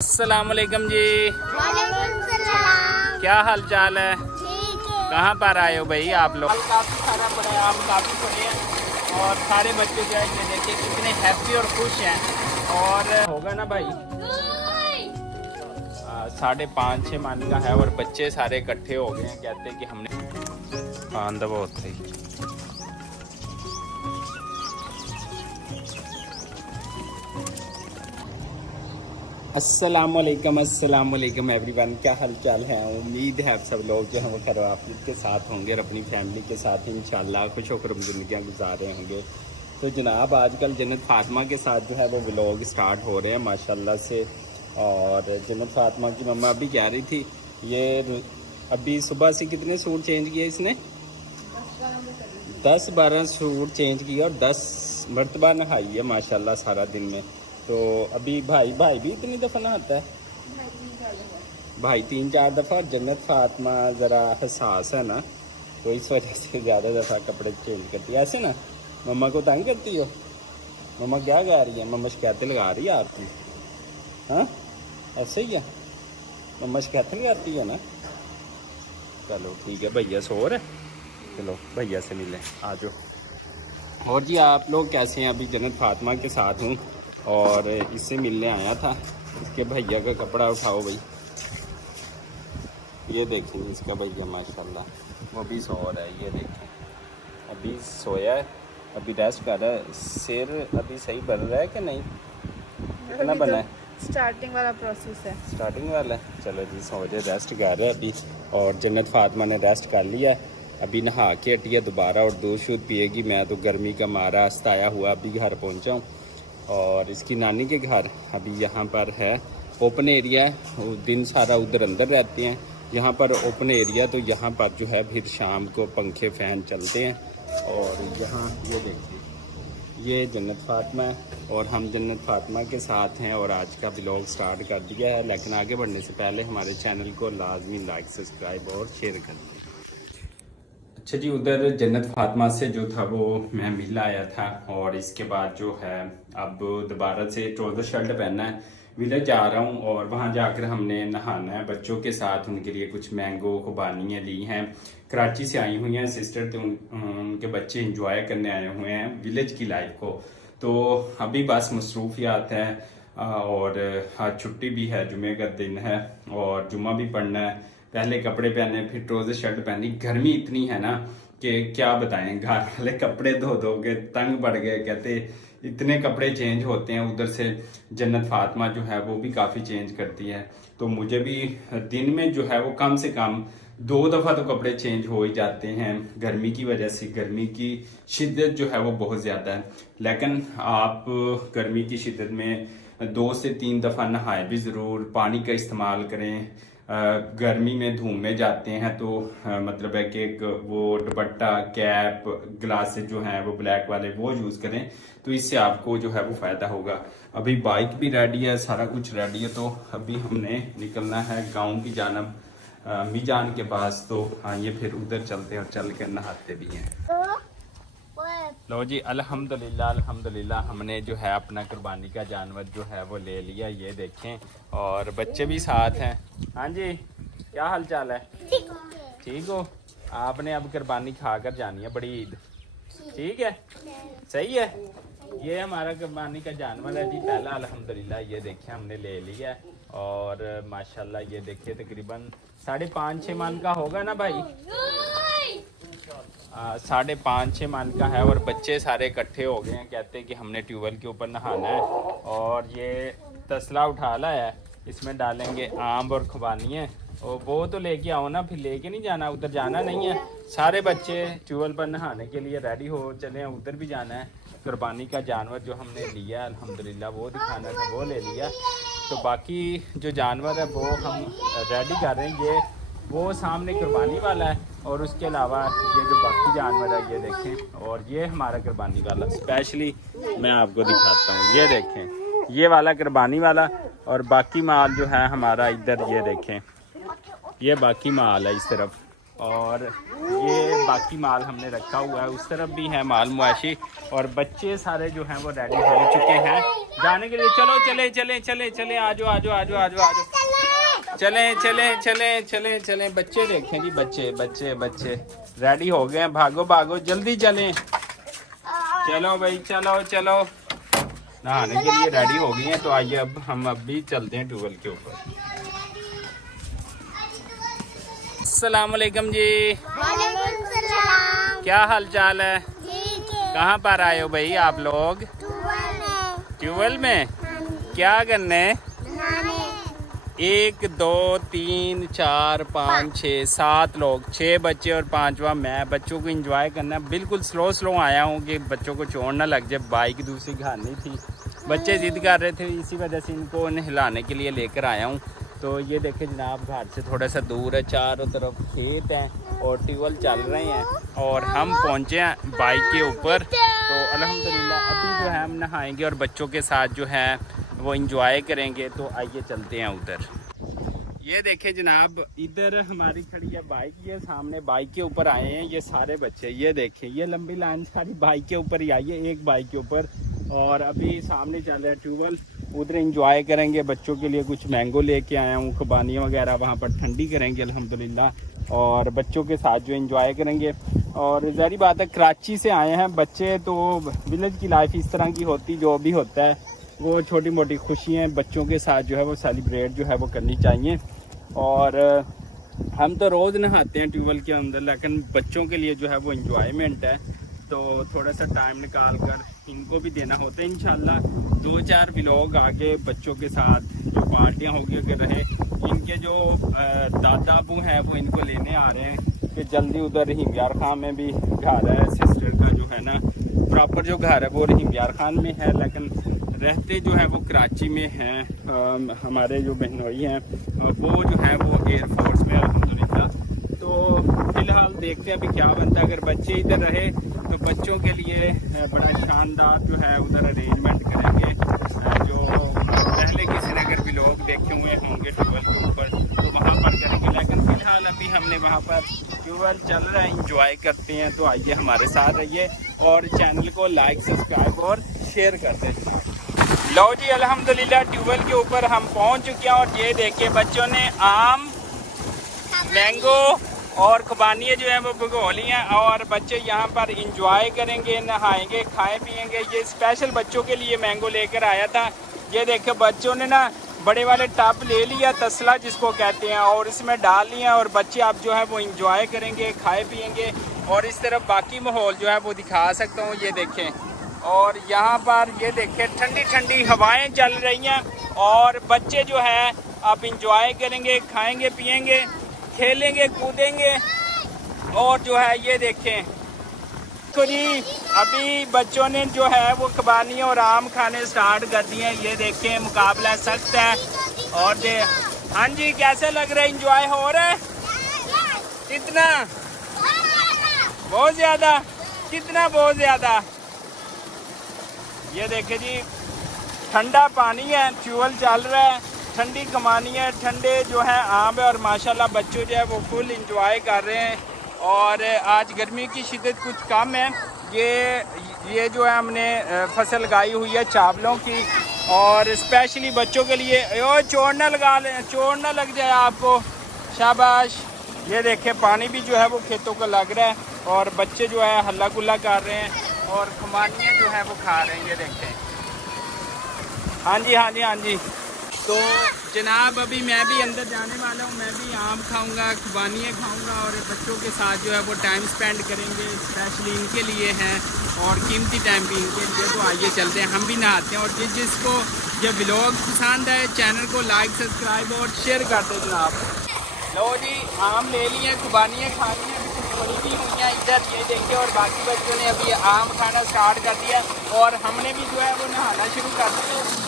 अस्सलाम वालेकुम जी। वालेकुम सलाम। क्या हाल चाल है? ठीक है। कहाँ पर आए हो भाई आप लोग? काफ़ी सारा पड़ा है, आम काफ़ी पड़े हैं और सारे बच्चे जो है ये देखिए कितने हैप्पी और खुश हैं। और होगा ना भाई 5.5-6 मन का है और बच्चे सारे इकट्ठे हो गए हैं। कहते हैं कि हमने दबा होते ही अस्सलाम वालेकुम एवरीवन। क्या हाल चाल है? उम्मीद है आप सब लोग जो हैं वो खैर आफियत के साथ होंगे और अपनी फैमिली के साथ इंशाल्लाह खुश होकर ज़िंदगियाँ गुजार रहे होंगे। तो जनाब आजकल जन्नत फातिमा के साथ जो है वो व्लॉग स्टार्ट हो रहे हैं माशाल्लाह से। और जन्नत फातिमा की मम्मा अभी कह रही थी ये अभी सुबह से कितने सूट चेंज किए इसने? 10-12 सूट चेंज किए और 10 मरतबा नहाई है माशाल्लाह सारा दिन में। तो अभी भाई भी इतनी दफ़ा नहाता है? भाई 3-4 दफ़ा। और जन्नत फातिमा ज़रा हसास है ना, तो इस वजह से ज़्यादा दफ़ा कपड़े चेंज करती है। ऐसे ना मम्मा को तंग करती हो? मम्मा क्या कह रही है? मम्मा शिकायतें लगा रही है आपकी? हाँ ऐसे ही है, मम्मा शिकायतें लगाती है ना। चलो ठीक है, भैया सो रहे, चलो भैया से मिलें, आ जाओ। और जी आप लोग कैसे हैं? अभी जन्नत फातिमा के साथ हूँ और इससे मिलने आया था। इसके भैया का कपड़ा उठाओ भाई, ये देखें इसका भैया माशाल्लाह वो भी सो रहा है। ये देखें अभी सोया है, अभी रेस्ट कर रहा है। सिर अभी सही बन रहा है कि नहीं? कितना बना है? स्टार्टिंग वाला प्रोसेस है। स्टार्टिंग वाला है। चलो जी सो जाए, रेस्ट कर रहा है अभी। और जन्नत फातिमा ने रेस्ट कर लिया है, अभी नहा के हटी है दोबारा और दूध शूध पिएगी। मैं तो गर्मी का मारा अस्ताया हुआ अभी घर पहुँचा हूँ। और इसकी नानी के घर अभी यहाँ पर है, ओपन एरिया है, वो दिन सारा उधर अंदर रहते हैं। यहाँ पर ओपन एरिया, तो यहाँ पर जो है फिर शाम को पंखे फ़ैन चलते हैं। और यहाँ ये देखिए ये जन्नत फातिमा है और हम जन्नत फातिमा के साथ हैं और आज का ब्लॉग स्टार्ट कर दिया है। लेकिन आगे बढ़ने से पहले हमारे चैनल को लाजमी लाइक सब्सक्राइब और शेयर कर दें। अच्छा जी, उधर जन्नत फातिमा से जो था वो मैं मिल आया था और इसके बाद जो है अब दोबारा से ट्राउज़र शर्ट पहनना है। विलेज जा रहा हूँ और वहाँ जाकर हमने नहाना है बच्चों के साथ। उनके लिए कुछ मैंगो खुबानियाँ ली हैं, कराची से आई हुई हैं सिस्टर, तो उनके बच्चे इंजॉय करने आए हुए हैं विलेज की लाइफ को। तो अभी बस मसरूफियात है और आज छुट्टी भी है, जुमे का दिन है और जुम्मा भी पढ़ना है। पहले कपड़े पहने, फिर ट्राउजर शर्ट पहनी। गर्मी इतनी है ना कि क्या बताएं, घर वाले कपड़े धो के तंग पड़ गए। कहते इतने कपड़े चेंज होते हैं। उधर से जन्नत फातिमा जो है वो भी काफ़ी चेंज करती है, तो मुझे भी दिन में जो है वो कम से कम 2 दफ़ा तो कपड़े चेंज हो ही जाते हैं गर्मी की वजह से। गर्मी की शिद्दत जो है वो बहुत ज़्यादा है, लेकिन आप गर्मी की शिद्दत में 2 से 3 दफ़ा नहाए भी ज़रूर, पानी का इस्तेमाल करें। गर्मी में धूप में जाते हैं तो मतलब है कि वो दुपट्टा, कैप, ग्लासेस जो हैं वो ब्लैक वाले वो यूज़ करें, तो इससे आपको जो है वो फ़ायदा होगा। अभी बाइक भी रेडी है, सारा कुछ रेडी है, तो अभी हमने निकलना है गांव की जानब अम्मी जान के पास। तो आइए फिर उधर चलते हैं और चल कर नहाते भी हैं। लो जी अल्हम्दुलिल्लाह हमने जो है अपना कुर्बानी का जानवर जो है वो ले लिया, ये देखें, और बच्चे भी साथ हैं। हाँ जी, क्या हाल चाल है? ठीक हो? आपने अब कुर्बानी खाकर जानी है बड़ी ईद, ठीक है? सही है। ये हमारा कुर्बानी का जानवर है जी पहला, अल्हम्दुलिल्लाह। ये देखिए हमने ले लिया है और माशाल्लाह ये देखिए तकरीबन 5.5-6 मन का होगा ना भाई? 5.5-6 मन का है और बच्चे सारे इकट्ठे हो गए हैं। कहते हैं कि हमने ट्यूबवेल के ऊपर नहाना है और ये तसला उठा लाया है, इसमें डालेंगे आम और खुबानियाँ। और वो तो लेके आओ ना, फिर लेके नहीं जाना, उधर जाना नहीं है। सारे बच्चे ट्यूबवेल पर नहाने के लिए रेडी हो चले हैं, उधर भी जाना है। कुर्बानी का जानवर जो हमने लिया अल्हम्दुलिल्लाह वो दिखाना था, वो ले लिया। तो बाकी जो जानवर है वो हम रेडी कर रहे हैं। ये वो सामने कुर्बानी वाला है और उसके अलावा ये जो बाकी जानवर है ये देखें, और ये हमारा कुर्बानी वाला स्पेशली मैं आपको दिखाता हूँ। ये देखें ये वाला कुर्बानी वाला, और बाकी माल जो है हमारा इधर, ये देखें ये बाकी माल है इस तरफ। और ये बाकी माल हमने रखा हुआ है, उस तरफ भी है माल मुआशी। और बच्चे सारे जो हैं वो रेडी हो चुके हैं जाने के लिए। चलो चले चले चले चले, आजो आजो आजो आजो आजो, चले चले चले चले चले। बच्चे देखें जी, बच्चे बच्चे बच्चे रेडी हो गए हैं। भागो भागो जल्दी चलें। चलो भाई चलो चलो, नहाने के लिए रेडी हो गई हैं। तो आइए अब हम अभी चलते हैं ट्यूबवेल के ऊपर। अस्सलाम वालेकुम जी, वालेकुम सलाम। क्या हाल चाल है? ठीक है। कहाँ पर आए हो भाई आप लोग? ट्यूबवेल में क्या करने? नहाने। 1 2 3 4 5 6 7 लोग, 6 बच्चे और 5वां मैं। बच्चों को एंजॉय करना है। बिल्कुल स्लो स्लो आया हूँ कि बच्चों को चोट ना लग जाए। बाइक दूसरी घर नहीं थी, बच्चे जिद कर रहे थे, इसी वजह से इनको हिलाने के लिए लेकर आया हूँ। तो ये देखे जनाब, घर से थोड़ा सा दूर है, चारों तरफ खेत हैं और ट्यूबवेल चल रहे हैं। और हम पहुँचे हैं बाइक के ऊपर। तो अल्हम्दुलिल्लाह अभी जो है हम नहाएंगे और बच्चों के साथ जो है वो इंजॉय करेंगे। तो आइए चलते हैं उधर। ये देखें जनाब, इधर हमारी खड़ी है बाइक, ये सामने बाइक के ऊपर आए हैं ये सारे बच्चे। ये देखें, ये लंबी लाइन सारी बाइक के ऊपर ही आई है, एक बाइक के ऊपर। और अभी सामने चल रहा है ट्यूबवेल, उधर इंजॉय करेंगे। बच्चों के लिए कुछ मैंगो लेके आया हूँ, खुबानियाँ वगैरह वहाँ पर ठंडी करेंगे अल्हम्दुलिल्लाह। और बच्चों के साथ जो इंजॉय करेंगे। और ज़ाहिर बात है कराची से आए हैं बच्चे, तो विलेज की लाइफ इस तरह की होती, जो भी होता है वो छोटी मोटी खुशियाँ बच्चों के साथ जो है वो सेलिब्रेट जो है वो करनी चाहिए। और हम तो रोज़ नहाते हैं ट्यूबवेल के अंदर, लेकिन बच्चों के लिए जो है वो इंजॉयमेंट है, तो थोड़ा सा टाइम निकाल कर इनको भी देना होता है। इंशाल्लाह 2-4 व्लॉग आगे बच्चों के साथ जो पार्टियां होगी अगर रहे। इनके जो दादा अबू हैं वो इनको लेने आ रहे हैं कि जल्दी उधर रहीम यार खान में भी घर है, सिस्टर का जो है ना प्रॉपर जो घर है वो रहीम यार खान में है, लेकिन रहते जो है वो कराची में हैं। हमारे जो बहनोई हैं वो जो है वो एयरफोर्स में अल्हम्दुलिल्लाह। तो फिलहाल देखते हैं अभी क्या बनता है। अगर बच्चे इधर रहे तो बच्चों के लिए बड़ा शानदार जो है उधर अरेंजमेंट करेंगे। जो पहले किसी ने अगर भी लोग देखे हुए होंगे ट्यूबवेल के ऊपर तो वहाँ पर करेंगे, लेकिन फिलहाल अभी हमने वहाँ पर ट्यूबवेल चल रहा है, इंजॉय करते हैं। तो आइए हमारे साथ रहिए और चैनल को लाइक सब्सक्राइब और शेयर करते हैं। लो जी, अल्हम्दुलिल्लाह ट्यूबवेल के ऊपर हम पहुँच चुके हैं। और ये देखिए बच्चों ने आम, मैंगो और खुबानियाँ जो है वो भिगो ली हैं। और बच्चे यहाँ पर इंजॉय करेंगे, नहाएंगे, खाएं पिएंगे। ये स्पेशल बच्चों के लिए मैंगो लेकर आया था। ये देखे बच्चों ने ना बड़े वाले टब ले लिया, तसला जिसको कहते हैं, और इसमें डाल लिया। और बच्चे अब जो है वो इंजॉय करेंगे, खाए पिएंगे। और इस तरफ बाकी माहौल जो है वो दिखा सकता हूँ, ये देखें। और यहाँ पर ये देखें ठंडी ठंडी हवाएं चल रही हैं। और बच्चे जो है अब इंजॉय करेंगे, खाएंगे पिएंगे, खेलेंगे कूदेंगे। और जो है ये देखें तो जी अभी बच्चों ने जो है वो खुबानी और आम खाने स्टार्ट कर दिए हैं। ये देखें मुकाबला सख्त है। और हाँ जी, कैसे लग रहा है? इंजॉय हो रहा है? कितना? बहुत ज़्यादा। कितना? बहुत ज़्यादा। ये देखें जी, ठंडा पानी है, ट्यूबवेल चल रहा है, ठंडी कमानी है, ठंडे जो है आम है। और माशाल्लाह बच्चों जो है वो फुल इंजॉय कर रहे हैं। और आज गर्मी की शिद्दत कुछ कम है। ये जो है हमने फसल लगाई हुई है चावलों की, और स्पेशली बच्चों के लिए। ओ चोट ना लगा लें, चोट ना लग जाए आपको, शाबाश। ये देखें पानी भी जो है वो खेतों को लग रहा है। और बच्चे जो है हल्ला गुल्ला कर रहे हैं और खुबानियाँ जो है वो खा रहे हैं। ये देखें, हाँ जी हाँ जी हाँ जी। तो जनाब अभी मैं भी अंदर जाने वाला हूँ, मैं भी आम खाऊंगा, खुबानियाँ खाऊंगा और बच्चों के साथ जो है वो टाइम स्पेंड करेंगे। स्पेशली इनके लिए हैं और कीमती टाइम भी इनके लिए। तो आइए चलते हैं, हम भी नहाते हैं। और जिसको ये व्लॉग पसंद है चैनल को लाइक सब्सक्राइब और शेयर कर दो जनाब। लो जी, आम ले लिए, खुबानियाँ खा ली हैं, कुछ बड़ी भी हुई हैं इधर, ये देखिए। और बाकी बच्चों ने अभी आम खाना स्टार्ट कर दिया और हमने भी जो है वो नहाना शुरू कर दिया।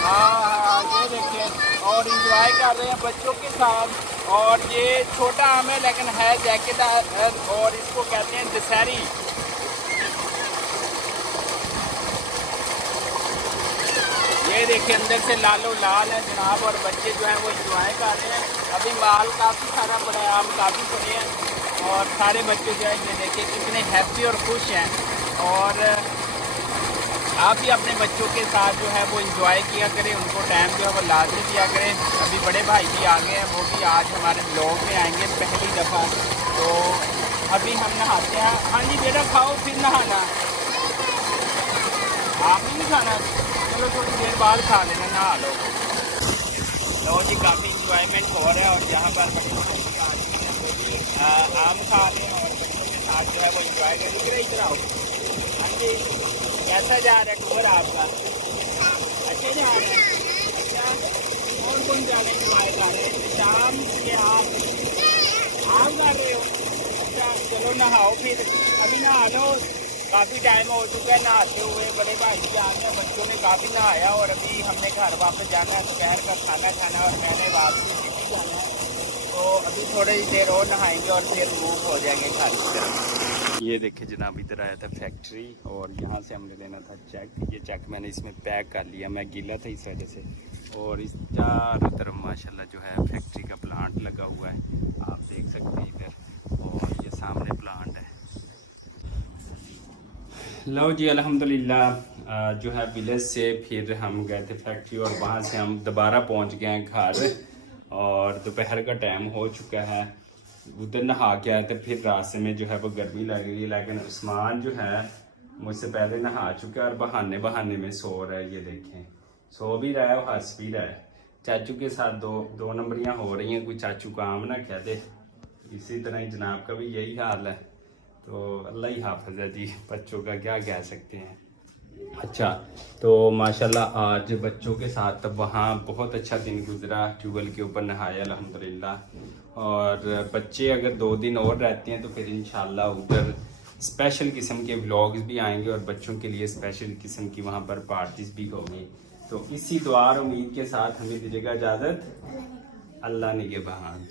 हाँ, ये देखिए। और इंजॉय कर रहे हैं बच्चों के साथ। और ये छोटा आम है लेकिन है जायकेदार, और इसको कहते हैं दशहरी। ये देखिए अंदर से लालो लाल है जनाब। और बच्चे जो हैं वो इंजॉय कर रहे हैं। अभी माल काफ़ी सारा पड़ा है, आम काफ़ी पड़े हैं। और सारे बच्चे जो है ये देखिए कितने हैप्पी और खुश हैं। और आप भी अपने बच्चों के साथ जो है वो इंजॉय किया करें, उनको टाइम जो है वो लाजमी दिया करें। अभी बड़े भाई भी आ गए हैं, वो भी आज हमारे ब्लॉग में आएंगे पहली दफ़ा। तो अभी हम नहाते हैं। हाँ जी बेटा खाओ फिर नहाना। आप नहीं खाना, चलो थोड़ी देर बाद खा लेना, नहा लो। तो जी काफ़ी इंजॉयमेंट हो रहा है और यहाँ पर बड़ी बड़ी आ रही हैं, वो भी आम खा रहे हैं और बच्चों के साथ जो है वो इंजॉय करें। इधर आओ। हाँ जी कैसा जा रहा है टूर आपका? अच्छे जा रहे हैं। अच्छा कौन कौन जा रहे हैं इंजॉय कर रहे हैं? शाम के आप कर रहे हो? अच्छा चलो नहाओ फिर, अभी नहा लो, काफ़ी टाइम हो चुका है नहाते हुए। बड़े भाई भी आ गए, बच्चों ने काफ़ी नहाया और अभी हमने घर वापस जाना है, दोपहर का खाना खाना और मैंने वापस सिटी जाना है। तो अभी थोड़ी देर और नहाएंगे और फिर मूव हो जाएंगे घर की तरफ। ये देखिए जनाब इधर आया था फैक्ट्री और यहाँ से हमने लेना था चेक। ये चेक मैंने इसमें पैक कर लिया, मैं गीला था इस वजह से। और इस चारों तरफ माशाल्लाह जो है फैक्ट्री का प्लांट लगा हुआ है, आप देख सकते हैं इधर। और ये सामने प्लांट है। लो जी अल्हम्दुलिल्लाह जो है विलेज से फिर हम गए थे फैक्ट्री और वहाँ से हम दोबारा पहुँच गए हैं घर। और दोपहर का टाइम हो चुका है, उधर नहा के आए थे, फिर रास्ते में जो है वो गर्मी लग रही है। लेकिन उस्मान जो है मुझसे पहले नहा चुका है और बहाने बहाने में सो रहा है। ये देखें सो भी रहा है और हंस भी रहा है। चाचू के साथ दो नंबरियाँ हो रही हैं, कोई चाचू काम ना कह दे। इसी तरह ही जनाब का भी यही हाल है। तो अल्लाह ही हाफ़िज़ है जी, बच्चों का क्या कह सकते हैं। अच्छा तो माशाल्लाह आज बच्चों के साथ तब वहाँ बहुत अच्छा दिन गुजरा, ट्यूबवेल के ऊपर नहाया अल्हम्दुलिल्लाह। और बच्चे अगर 2 दिन और रहते हैं तो फिर इंशाल्लाह उधर स्पेशल किस्म के व्लॉग्स भी आएंगे और बच्चों के लिए स्पेशल किस्म की वहाँ पर पार्टीज भी होंगी। तो इसी दुआ और उम्मीद के साथ हमें दीजिएगा इजाज़त। अल्लाह निगहबान।